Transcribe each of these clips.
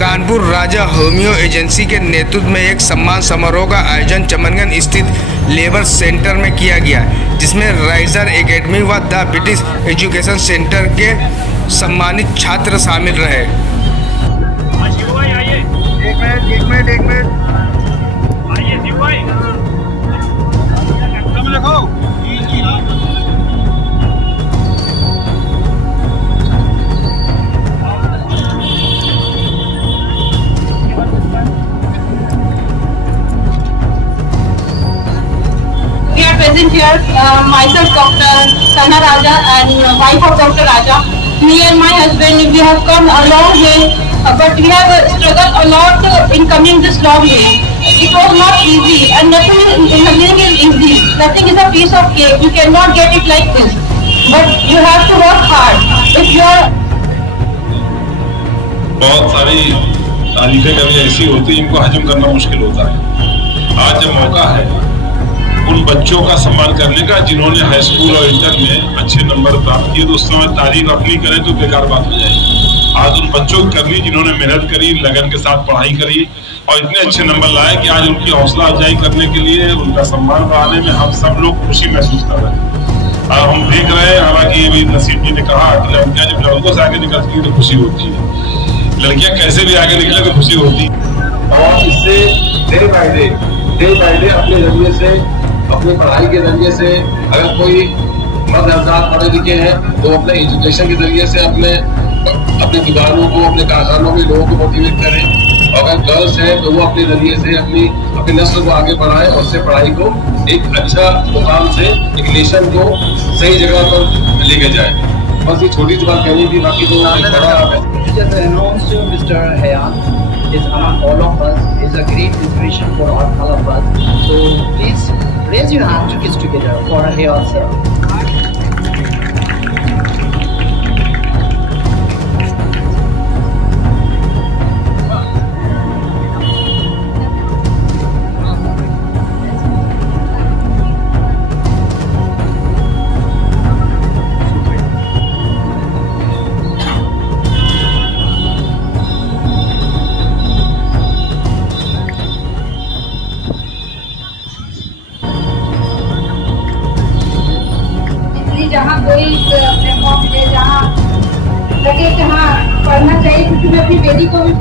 कानपुर राजा homeo agency के नेतृत्व में एक सम्मान समारोह का आयोजन चमनगंज स्थित लेबर सेंटर में किया गया, जिसमें राइजर एकेडमी व द ब्रिटिश एजुकेशन सेंटर के सम्मानित छात्र शामिल रहे। एक मिनट आइए शिव भाई, present here, myself Dr. Sana Raja and wife of Dr. Raja. Me and my husband, we have come a long way, but we have struggled a lot in coming this long way. It was not easy, and nothing in living is easy. Nothing is a piece of cake. You cannot get it like this, but you have to work hard. If you are बहुत सारी तारीफें कभी ऐसी होती है इनको हजम करना मुश्किल होता है। आज जब मौका है उन बच्चों का सम्मान करने का जिन्होंने हाई स्कूल और इंटर में अच्छे नंबर प्राप्त किए, तो उस समय तारीफ अपनी करें तो बेकार बात हो जाएगी। आज उन बच्चों की करनी जिन्होंने मेहनत करी, लगन के साथ पढ़ाई करी और इतने अच्छे नंबर लाए कि आज उनकी हौसला अफजाई करने के लिए, उनका सम्मान बढ़ाने में हम सब लोग खुशी महसूस कर रहे हैं। और हम देख रहे हैं, हालांकि अभी नसीब जी ने कहा कि लड़कियां जब लड़कों से आगे निकलती है तो खुशी होती है, लड़कियां कैसे भी आगे निकले तो खुशी होती है। और इससे डे बाय डे अपने जरिए से, अपनी पढ़ाई के जरिए से, अगर कोई मर्द हज़रात पढ़े लिखे हैं तो अपने एजुकेशन के जरिए से अपने दुकानों को, अपने कारखानों में लोगों को मोटिवेट करें। और अगर गर्ल्स हैं तो वो अपने जरिए से अपनी नस्ल को आगे बढ़ाएं और उससे पढ़ाई को एक अच्छा मुकाम से, एक नेशन को सही जगह पर लेके जाए। बस ये छोटी सी बात कहनी थी, बाकी तो is among all of us, is a great inspiration for all of us. So please raise your hand to kiss together for Hayat sir. जहाँ कोई प्लेटफॉर्म है, जहाँ लगे कि हाँ पढ़ना चाहिए, क्योंकि मैं अपनी बेटी को भी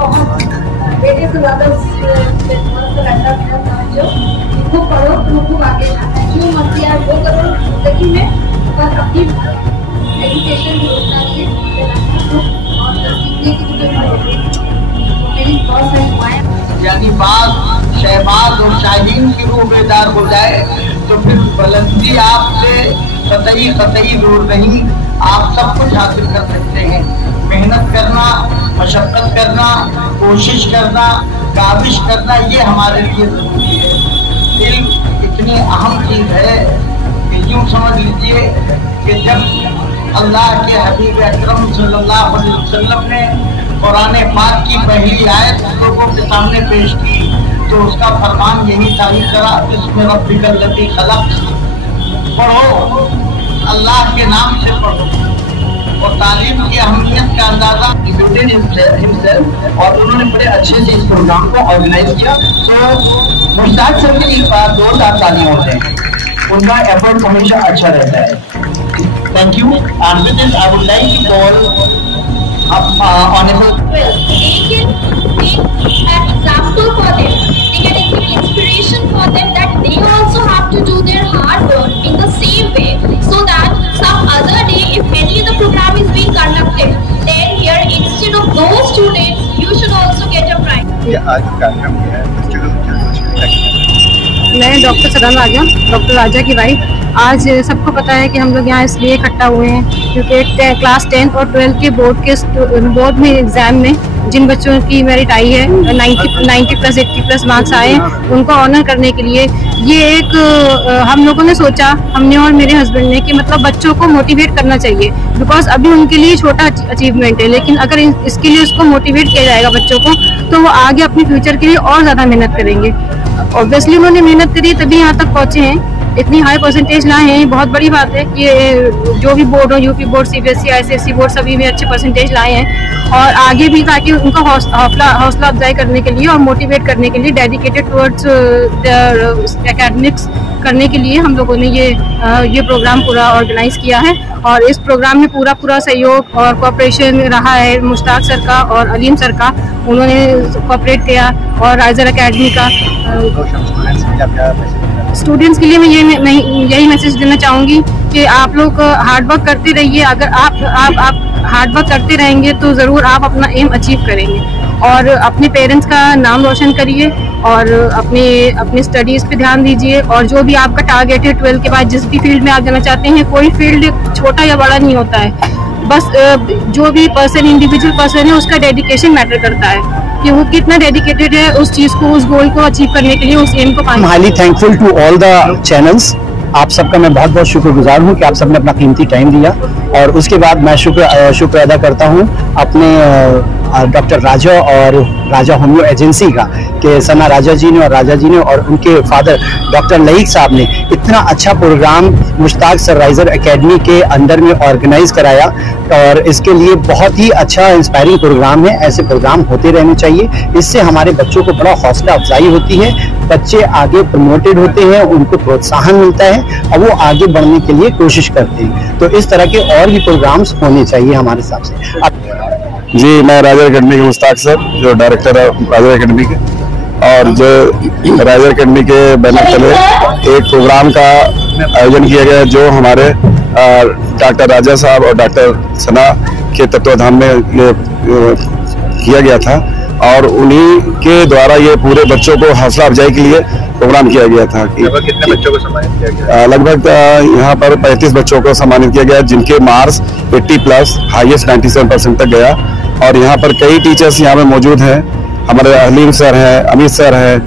बेटे से ज़्यादा रहता मेरा था जो इनको पढ़ो तुमको आगे जाना है, जो मर्जी आप वो करो, लेकिन मैं बस अपनी एजुकेशन योजना और सीखने की मेरी बहुत सारी दुआएं, यानी बाग शहबाज और शाहीन की रूह बेदार हो जाए तो फिर बुलंदी आपसे कतई दूर नहीं, आप सब कुछ हासिल कर सकते हैं। मेहनत करना, मशक्कत करना, कोशिश करना, काबिश करना, ये हमारे लिए जरूरी है। इल्म इतनी अहम चीज है कि यूँ समझ लीजिए कि जब अल्लाह के हबीब अकरम सल्लल्लाहु अलैहि वसल्लम ने कुरान पाक की पहली आयत लोगों के सामने पेश की तो उसका फरमान यही तारीफ करा, इसमें रब्बिकल लज़ी खलक़, पढ़ो, अल्लाह के नाम से पढ़ो। और तालीम की अहमियत का अंदाजा हिमसेल्फ, और उन्होंने बड़े अच्छे से इस प्रोग्राम को ऑर्गेनाइज किया। तो मुश्ताक सर के लिए जोरदार तालियां होते हैं, उनका एफर्ट हमेशा अच्छा रहता है। Thank you. And with this I would like to call honourable example for them. They can give inspiration for them that they also have to do their hard work in the same way, so that some other day if any of the program is being conducted, then here instead of those students you should also get a prize. आज कार्यक्रम है, मैं doctor सना राजा, doctor राजा की wife. आज सबको पता है कि हम लोग यहाँ इसलिए इकट्ठा हुए हैं क्योंकि क्लास 10 और 12 के बोर्ड में एग्जाम में जिन बच्चों की मेरिट आई है 90 प्लस 80 प्लस मार्क्स आए हैं, उनको ऑनर करने के लिए ये एक हम लोगों ने सोचा, हमने और मेरे हस्बैंड ने, कि मतलब बच्चों को मोटिवेट करना चाहिए, बिकॉज अभी उनके लिए छोटा अचीवमेंट है, लेकिन अगर इसके लिए उसको मोटिवेट किया जाएगा बच्चों को तो वो आगे अपने फ्यूचर के लिए और ज़्यादा मेहनत करेंगे। ऑब्वियसली उन्होंने मेहनत करी तभी यहाँ तक पहुँचे हैं। इतनी हाई परसेंटेज लाए हैं, बहुत बड़ी बात है कि जो भी बोर्ड हो, UP board, CBSE, ICSE board, सभी में अच्छे परसेंटेज लाए हैं। और आगे भी ताकि उनका हौसला अफजाई करने के लिए और मोटिवेट करने के लिए, डेडिकेटेड टुवर्ड्स एकेडमिक्स करने के लिए हम लोगों ने ये प्रोग्राम पूरा ऑर्गेनाइज किया है। और इस प्रोग्राम में पूरा सहयोग और कोऑपरेशन रहा है मुश्ताक सर का और अलीम सर का, उन्होंने कोऑपरेट किया। और राइजर एकेडमी का स्टूडेंट्स के लिए मैं यही मैसेज देना चाहूँगी कि आप लोग हार्ड वर्क करते रहिए। अगर आप हार्ड वर्क करते रहेंगे तो ज़रूर आप अपना एम अचीव करेंगे। और अपने पेरेंट्स का नाम रोशन करिए और अपने स्टडीज़ पे ध्यान दीजिए। और जो भी आपका टारगेट है 12 के बाद जिस भी फील्ड में आप जाना चाहते हैं, कोई फील्ड छोटा या बड़ा नहीं होता है, बस जो भी पर्सन, इंडिविजुअल पर्सन है, उसका डेडिकेशन मैटर करता है कि वो कितना डेडिकेटेड है उस चीज़ को, उस गोल को अचीव करने के लिए, उस एम को पाने। Highly thankful to all the channels. आप सबका मैं बहुत बहुत शुक्रगुजार हूँ कि आप सबने अपना कीमती टाइम दिया। और उसके बाद मैं शुक्र अदा करता हूँ अपने डॉक्टर राजा और राजा होम्यो एजेंसी का, कि सना राजा जी ने और उनके फादर डॉक्टर लईक साहब ने इतना अच्छा programme Mushtaq sir riser academy के अंदर में ऑर्गेनाइज कराया। और इसके लिए बहुत ही अच्छा इंस्पायरिंग प्रोग्राम है। ऐसे प्रोग्राम होते रहने चाहिए, इससे हमारे बच्चों को बड़ा हौसला अफजाई होती है, बच्चे आगे प्रमोटेड होते हैं, उनको प्रोत्साहन मिलता है और वो आगे बढ़ने के लिए कोशिश करते हैं। तो इस तरह के और भी प्रोग्राम्स होने चाहिए हमारे हिसाब से। जी, मैं राइजर एकेडमी के मुश्ताक सर, जो डायरेक्टर है राइजर एकेडमी के, और जो राइजर एकेडमी के बैनर तले एक प्रोग्राम का आयोजन किया गया जो हमारे डॉक्टर राजा साहब और डॉक्टर सना के तत्वाधान में किया गया था। और उन्हीं के द्वारा ये पूरे बच्चों को हौसला अफजाई के लिए प्रोग्राम किया गया था। कि कितने बच्चों को सम्मानित किया गया? लगभग यहाँ पर 35 बच्चों को सम्मानित किया गया, जिनके मार्क्स 80+ हाईएस्ट 97% तक गया। और यहाँ पर कई टीचर्स यहाँ पे मौजूद हैं। हमारे अलीम सर हैं, अमित सर हैं,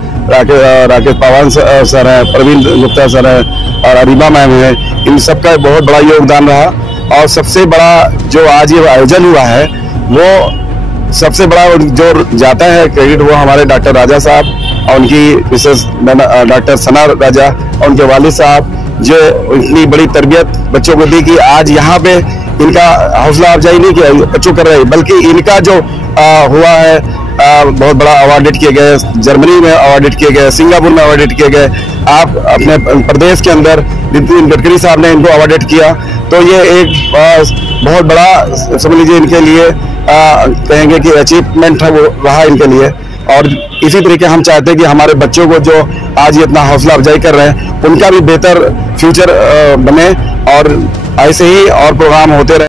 राकेश पवार सर हैं, प्रवीण गुप्ता सर हैं और अरीबा मैम है। इन सबका बहुत बड़ा योगदान रहा। और सबसे बड़ा जो आज ये आयोजन हुआ है, वो सबसे बड़ा जो जाता है क्रेडिट, वो हमारे डॉक्टर राजा साहब और उनकी मिसेस डॉक्टर सना राजा और उनके वालिद साहब, जो इतनी बड़ी तरबियत बच्चों को दी कि आज यहाँ पे इनका हौसला अफजाई नहीं किया बच्चों कर रहे, बल्कि इनका जो हुआ है बहुत बड़ा अवार्डेड किए गए, जर्मनी में अवार्डेड किए गए, सिंगापुर में अवार्डेड किए गए। आप अपने प्रदेश के अंदर नितिन गडकरी साहब ने इनको अवार्डेड किया। तो ये एक बहुत बड़ा समझ लीजिए इनके लिए कहेंगे कि अचीवमेंट है वो रहा इनके लिए। और इसी तरीके हम चाहते हैं कि हमारे बच्चों को जो आज ये इतना हौसला अफजाई कर रहे हैं, उनका भी बेहतर फ्यूचर बने और ऐसे ही और प्रोग्राम होते रहे।